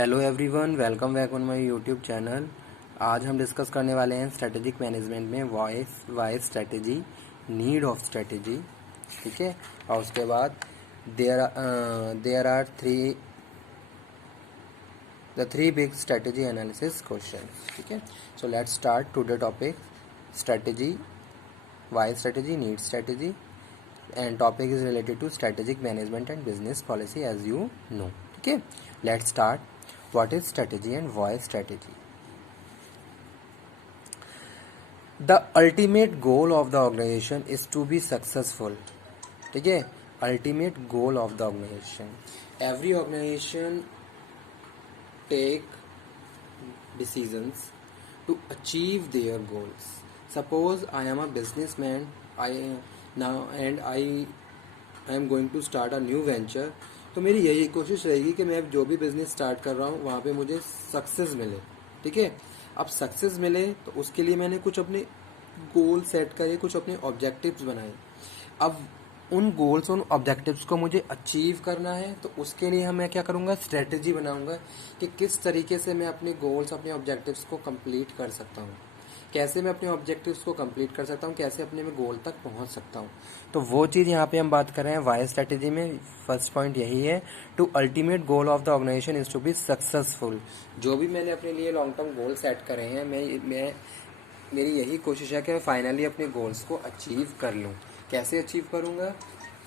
Hello everyone, welcome back on my YouTube channel. आज हम discuss करने वाले हैं स्ट्रेटेजिक मैनेजमेंट में why strategy, need of strategy. ठीक है, और उसके बाद there are three big strategy analysis question. ठीक है, so let's start today topic strategy, why strategy, need strategy, and topic is related to strategic management and business policy as you know. Okay, let's start. What is strategy and why strategy? The ultimate goal of the organization is to be successful. ठीक है, ultimate goal of the organization. Every organization take decisions to achieve their goals. Suppose I am a businessman, I am going to start a new venture. तो मेरी यही कोशिश रहेगी कि मैं जो भी बिजनेस स्टार्ट कर रहा हूँ वहाँ पे मुझे सक्सेस मिले। ठीक है, अब सक्सेस मिले तो उसके लिए मैंने कुछ अपने गोल सेट करे, कुछ अपने ऑब्जेक्टिव्स बनाए। अब उन गोल्स, उन ऑब्जेक्टिव्स को मुझे अचीव करना है, तो उसके लिए मैं क्या करूँगा, स्ट्रेटेजी बनाऊँगा कि किस तरीके से मैं अपने गोल्स, अपने ऑब्जेक्टिव्स को कंप्लीट कर सकता हूँ, कैसे मैं अपने ऑब्जेक्टिव्स को कंप्लीट कर सकता हूँ, कैसे अपने में गोल तक पहुँच सकता हूँ। तो वो चीज़ यहाँ पे हम बात कर रहे हैं वाई स्ट्रेटेजी में। फर्स्ट पॉइंट यही है, to ultimate goal of the organization is to be successful. जो भी मैंने अपने लिए लॉन्ग टर्म गोल सेट करे हैं, मेरी यही कोशिश है कि मैं फाइनली अपने गोल्स को अचीव कर लूँ। कैसे अचीव करूँगा?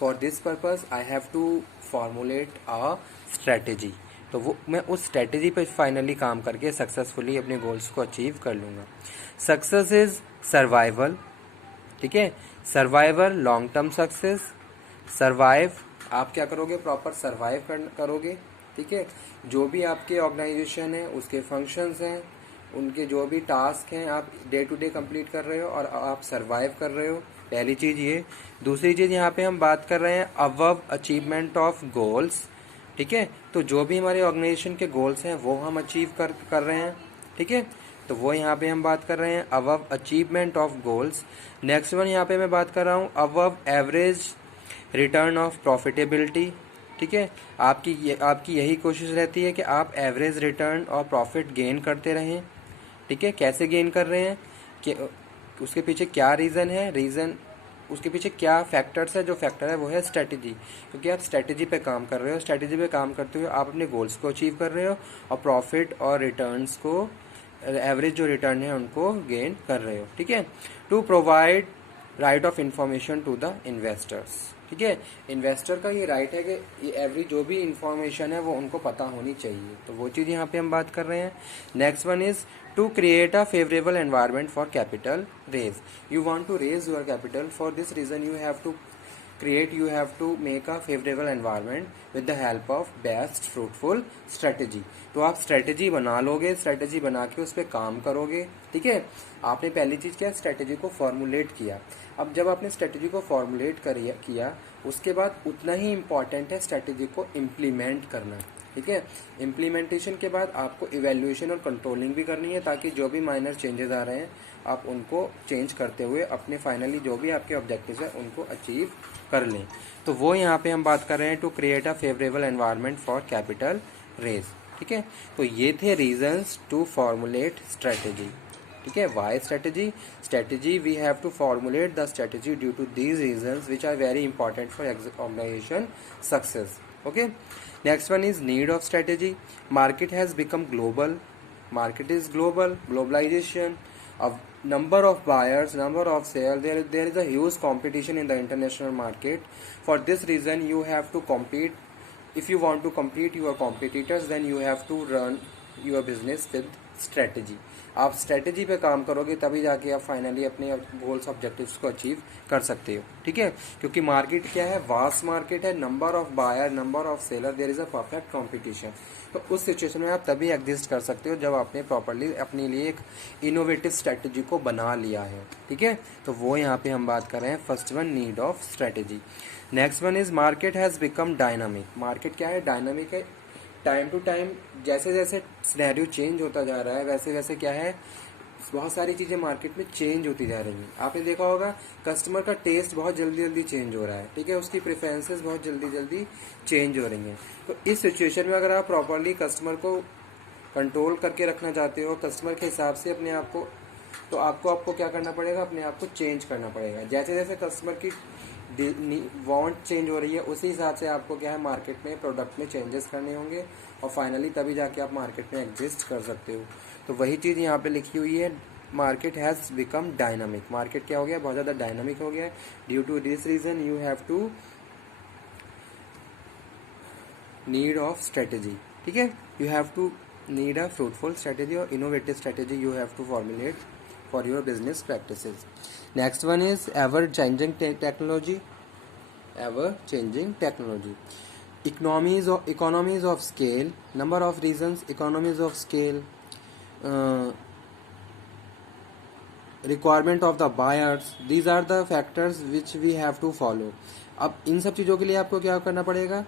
For this purpose I have to formulate a strategy. तो वो मैं उस स्ट्रेटेजी पर फाइनली काम करके सक्सेसफुली अपने गोल्स को अचीव कर लूँगा। Success is survival. ठीक है, survival, long term success. Survive, आप क्या करोगे, प्रॉपर सर्वाइव करोगे। ठीक है, जो भी आपके ऑर्गेनाइजेशन है, उसके फंक्शंस हैं, उनके जो भी टास्क हैं, आप डे टू डे कंप्लीट कर रहे हो और आप सर्वाइव कर रहे हो। पहली चीज़ ये। दूसरी चीज़ यहाँ पे हम बात कर रहे हैं अबव अचीवमेंट ऑफ गोल्स। ठीक है, तो जो भी हमारे ऑर्गेनाइजेशन के गोल्स हैं वो हम अचीव कर रहे हैं। ठीक है, तो वो यहाँ पे हम बात कर रहे हैं above achievement of goals. Next one यहाँ पे मैं बात कर रहा हूँ above average return of profitability. ठीक है, आपकी यही कोशिश रहती है कि आप एवरेज रिटर्न और प्रॉफिट गेन करते रहें। ठीक है, कैसे गेन कर रहे हैं, कि उसके पीछे क्या रीज़न उसके पीछे क्या फैक्टर्स है। जो फैक्टर है वो है स्ट्रेटेजी, क्योंकि आप स्ट्रेटेजी पे काम कर रहे हो। स्ट्रेटेजी पे काम करते हुए आप अपने गोल्स को अचीव कर रहे हो और प्रॉफिट और रिटर्न्स को, एवरेज जो रिटर्न है उनको गेन कर रहे हो। ठीक है, to provide right of information to the investors. ठीक है, इन्वेस्टर का ये राइट है कि ये एवरी जो भी इंफॉर्मेशन है वो उनको पता होनी चाहिए। तो वो चीज़ यहाँ पे हम बात कर रहे हैं। Next one is to create a favourable environment for capital raise. You want to raise your capital, for this reason you have to make a favorable environment with the help of best fruitful strategy। तो आप strategy बना लोगे, strategy बना के उस पर काम करोगे। ठीक है, आपने पहली चीज़ क्या, स्ट्रेटेजी को फॉर्मुलेट किया। अब जब आपने स्ट्रेटेजी को फॉर्मुलेट किया, उसके बाद उतना ही इम्पॉर्टेंट है स्ट्रेटेजी को इम्प्लीमेंट करना। ठीक है, इम्प्लीमेंटेशन के बाद आपको इवैल्यूएशन और कंट्रोलिंग भी करनी है, ताकि जो भी माइनर चेंजेस आ रहे हैं आप उनको चेंज करते हुए अपने फाइनली जो भी आपके ऑब्जेक्टिव्स हैं उनको अचीव कर लें। तो वो यहाँ पे हम बात कर रहे हैं to create a favourable environment for capital raise. ठीक है, तो ये थे रीजंस टू फॉर्मुलेट स्ट्रेटेजी। ठीक है, why strategy we have to formulate the strategy due to these reasons which are very important for organization success. Okay, next one is need of strategy. Market has become global. Market is globalization, a number of buyers, number of sales. There is a huge competition in the international market. For this reason you have to compete. If you want to compete your competitors, then you have to run your business with strategy. आप strategy पे काम करोगे तभी जाके आप finally अपने goals objectives को achieve कर सकते हो। ठीक है, क्योंकि मार्केट क्या है, वास्ट मार्केट है, number of buyer, number of seller, there is a perfect competition. तो उस सिचुएशन में आप तभी एग्जिस्ट कर सकते हो जब आपने प्रॉपरली अपने लिए एक इनोवेटिव स्ट्रेटेजी को बना लिया है। ठीक है, तो वो यहाँ पे हम बात कर रहे हैं first one, need of strategy. Next one is market has become dynamic. Market क्या है, डायनामिक है। टाइम टू टाइम जैसे जैसे सिनेरियो चेंज होता जा रहा है वैसे वैसे क्या है, बहुत सारी चीज़ें मार्केट में चेंज होती जा रही हैं। आपने देखा होगा कस्टमर का टेस्ट बहुत जल्दी जल्दी चेंज हो रहा है। ठीक है, उसकी प्रेफरेंसेस बहुत जल्दी जल्दी चेंज हो रही हैं। तो इस सिचुएशन में अगर आप प्रॉपरली कस्टमर को कंट्रोल करके रखना चाहते हो कस्टमर के हिसाब से अपने आप को, तो आपको क्या करना पड़ेगा, अपने आप को चेंज करना पड़ेगा। जैसे जैसे कस्टमर की वांट चेंज हो रही है उसी हिसाब से आपको क्या है मार्केट में प्रोडक्ट में चेंजेस करने होंगे, और फाइनली तभी जाके आप मार्केट में एग्जिस्ट कर सकते हो। तो वही चीज़ यहाँ पे लिखी हुई है, market has become dynamic. Market क्या हो गया, बहुत ज़्यादा डायनामिक हो गया है। Due to this reason you have to need of strategy. ठीक है, you have to need a fruitful strategy और innovative strategy you have to formulate for your business practices. Next one is ever changing technology. Ever changing technology. Economies of scale. Number of reasons. Economies of scale. Uh, Requirement of the buyers. These are the factors which we have to follow. अब इन सब चीज़ों के लिए आपको क्या करना पड़ेगा,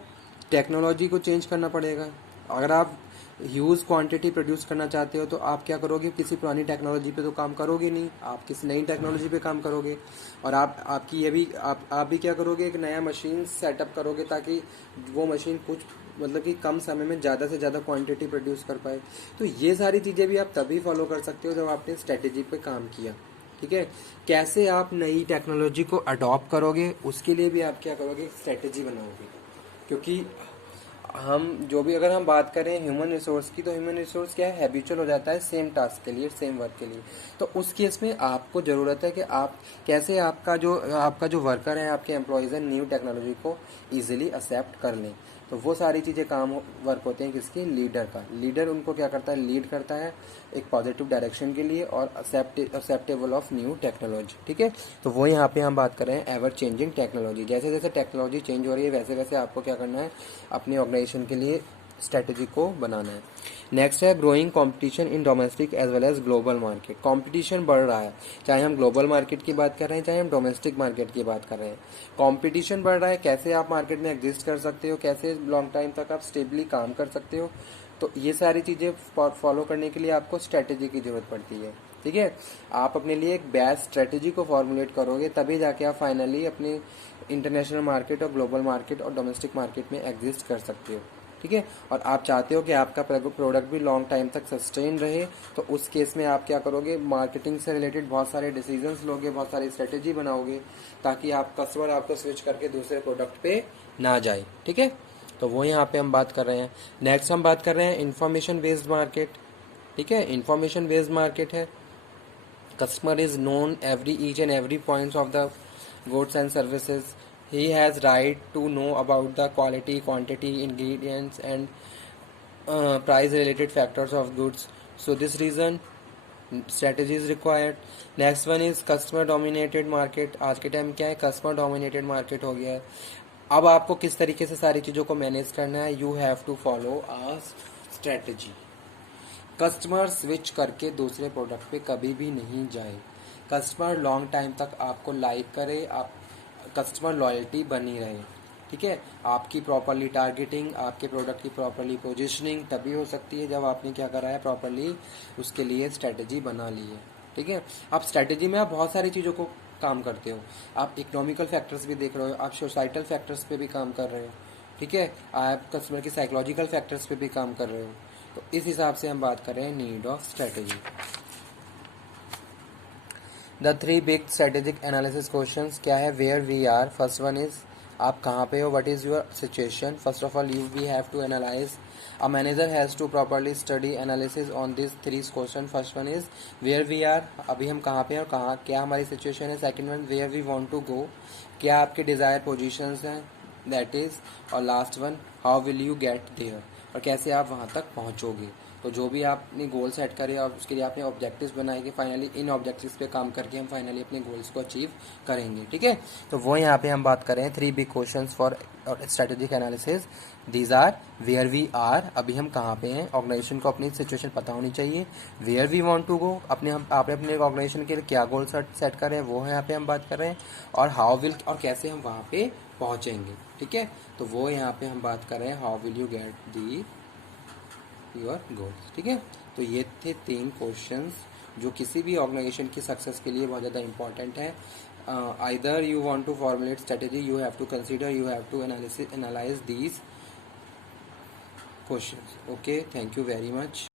technology को चेंज करना पड़ेगा। अगर आप ह्यूज क्वांटिटी प्रोड्यूस करना चाहते हो तो आप क्या करोगे, किसी पुरानी टेक्नोलॉजी पे तो काम करोगे नहीं, आप किसी नई टेक्नोलॉजी पे काम करोगे। और आपकी ये भी आप भी क्या करोगे, एक नया मशीन सेटअप करोगे ताकि वो मशीन कुछ मतलब कि कम समय में ज़्यादा से ज़्यादा क्वांटिटी प्रोड्यूस कर पाए। तो ये सारी चीज़ें भी आप तभी फॉलो कर सकते हो जब आपने स्ट्रेटेजी पे काम किया। ठीक है, कैसे आप नई टेक्नोलॉजी को अडॉप्ट करोगे उसके लिए भी आप क्या करोगे, स्ट्रेटेजी बनाओगे। क्योंकि हम जो भी अगर हम बात करें ह्यूमन रिसोर्स की, तो ह्यूमन रिसोर्स क्या है, हैबिचुअल हो जाता है सेम टास्क के लिए, सेम वर्क के लिए। तो उस केस में आपको ज़रूरत है कि आप कैसे आपका जो वर्कर है, आपके एम्प्लॉयज़ हैं, न्यू टेक्नोलॉजी को ईजिली एक्सेप्ट कर लें। तो वो सारी चीज़ें वर्क होते हैं किसकी, लीडर का। लीडर उनको क्या करता है, लीड करता है एक पॉजिटिव डायरेक्शन के लिए और एक्सेप्टेबल ऑफ न्यू टेक्नोलॉजी। ठीक है, तो वो यहाँ पे हम बात कर रहे हैं एवर चेंजिंग टेक्नोलॉजी। जैसे जैसे टेक्नोलॉजी चेंज हो रही है वैसे वैसे आपको क्या करना है, अपने ऑर्गेनाइजेशन के लिए स्ट्रेटेजी को बनाना है। नेक्स्ट है growing competition in domestic as well as global market. Competition बढ़ रहा है, चाहे हम ग्लोबल मार्केट की बात कर रहे हैं चाहे हम डोमेस्टिक मार्केट की बात कर रहे हैं। कंपटीशन बढ़ रहा है, कैसे आप मार्केट में एग्जिस्ट कर सकते हो, कैसे लॉन्ग टाइम तक आप स्टेबली काम कर सकते हो। तो ये सारी चीज़ें फॉलो करने के लिए आपको स्ट्रेटेजी की जरूरत पड़ती है। ठीक है, आप अपने लिए एक बेस्ट स्ट्रेटेजी को फॉर्मुलेट करोगे तभी जाके आप फाइनली अपने इंटरनेशनल मार्केट और ग्लोबल मार्केट और डोमेस्टिक मार्केट में एग्जिस्ट कर सकते हो। ठीक है, और आप चाहते हो कि आपका प्रोडक्ट भी लॉन्ग टाइम तक सस्टेन रहे, तो उस केस में आप क्या करोगे, मार्केटिंग से रिलेटेड बहुत सारे डिसीजंस लोगे, बहुत सारी स्ट्रेटेजी बनाओगे ताकि आप कस्टमर आपको स्विच करके दूसरे प्रोडक्ट पे ना जाए। ठीक है, तो वो यहाँ पे हम बात कर रहे हैं। नेक्स्ट हम बात कर रहे हैं इंफॉर्मेशन बेस्ड मार्केट। ठीक है, इंफॉर्मेशन बेस्ड मार्केट है, customer is known each and every points of the goods and services. He has right to know about the quality, quantity, ingredients and price related factors of goods. So this reason strategy is required. Next one is customer dominated market. आज के time क्या है, customer dominated market हो गया है। अब आपको किस तरीके से सारी चीज़ों को मैनेज करना है, you have to follow a strategy. Customer switch करके दूसरे प्रोडक्ट पे कभी भी नहीं जाए। कस्टमर लॉन्ग टाइम तक आपको लाइक करे, आप कस्टमर लॉयल्टी बनी रहे। ठीक है, आपकी प्रॉपरली टारगेटिंग, आपके प्रोडक्ट की प्रॉपरली पोजीशनिंग तभी हो सकती है जब आपने क्या करा है, प्रॉपरली उसके लिए स्ट्रेटेजी बना ली है। ठीक है, आप स्ट्रेटेजी में आप बहुत सारी चीज़ों को काम करते हो, आप इकोनॉमिकल फैक्टर्स भी देख रहे हो, आप सोसाइटल फैक्टर्स पे भी काम कर रहे हो। ठीक है, आप कस्टमर की साइकोलॉजिकल फैक्टर्स पे भी काम कर रहे हो। तो इस हिसाब से हम बात कर रहे हैं need of strategy. The 3 big strategic analysis questions क्या है, where we are, first one is आप कहाँ पे हो, what is your situation. First of all we have to analyse, a manager has to properly study analysis on this 3 question. First one is where we are, अभी हम कहाँ पे हैं और कहाँ क्या हमारी सिचुएशन है। Second one where we want to go, क्या आपके डिज़ायर पोजीशंस हैं, दैट इज। और last one how will you get there, और कैसे आप वहाँ तक पहुँचोगे। तो जो भी आपने गोल सेट करे और उसके लिए आपने ऑब्जेक्टिव्स बनाए कि फाइनली इन ऑब्जेक्टिव्स पे काम करके हम फाइनली अपने गोल्स को अचीव करेंगे। ठीक है, तो वो यहाँ पे हम बात करें 3 big questions for strategic analysis. These are where we are, अभी हम कहाँ पे हैं, ऑर्गेनाइजेशन को अपनी सिचुएशन पता होनी चाहिए। Where we want to go, आपने अपने ऑर्गेनाइजेशन के लिए क्या गोल सेट करें हैं, वो यहाँ पे हम बात कर रहे हैं। और हाउ विल, और कैसे हम वहाँ पे पहुँचेंगे। ठीक है, तो वो यहाँ पे हम बात कर रहे हैं how will you get the your goals. ठीक है, तो ये थे 3 क्वेश्चंस जो किसी भी ऑर्गेनाइजेशन की सक्सेस के लिए बहुत ज़्यादा इंपॉर्टेंट है। Either you want to formulate strategy, you have to consider, you have to analyse these questions. Okay, thank you very much.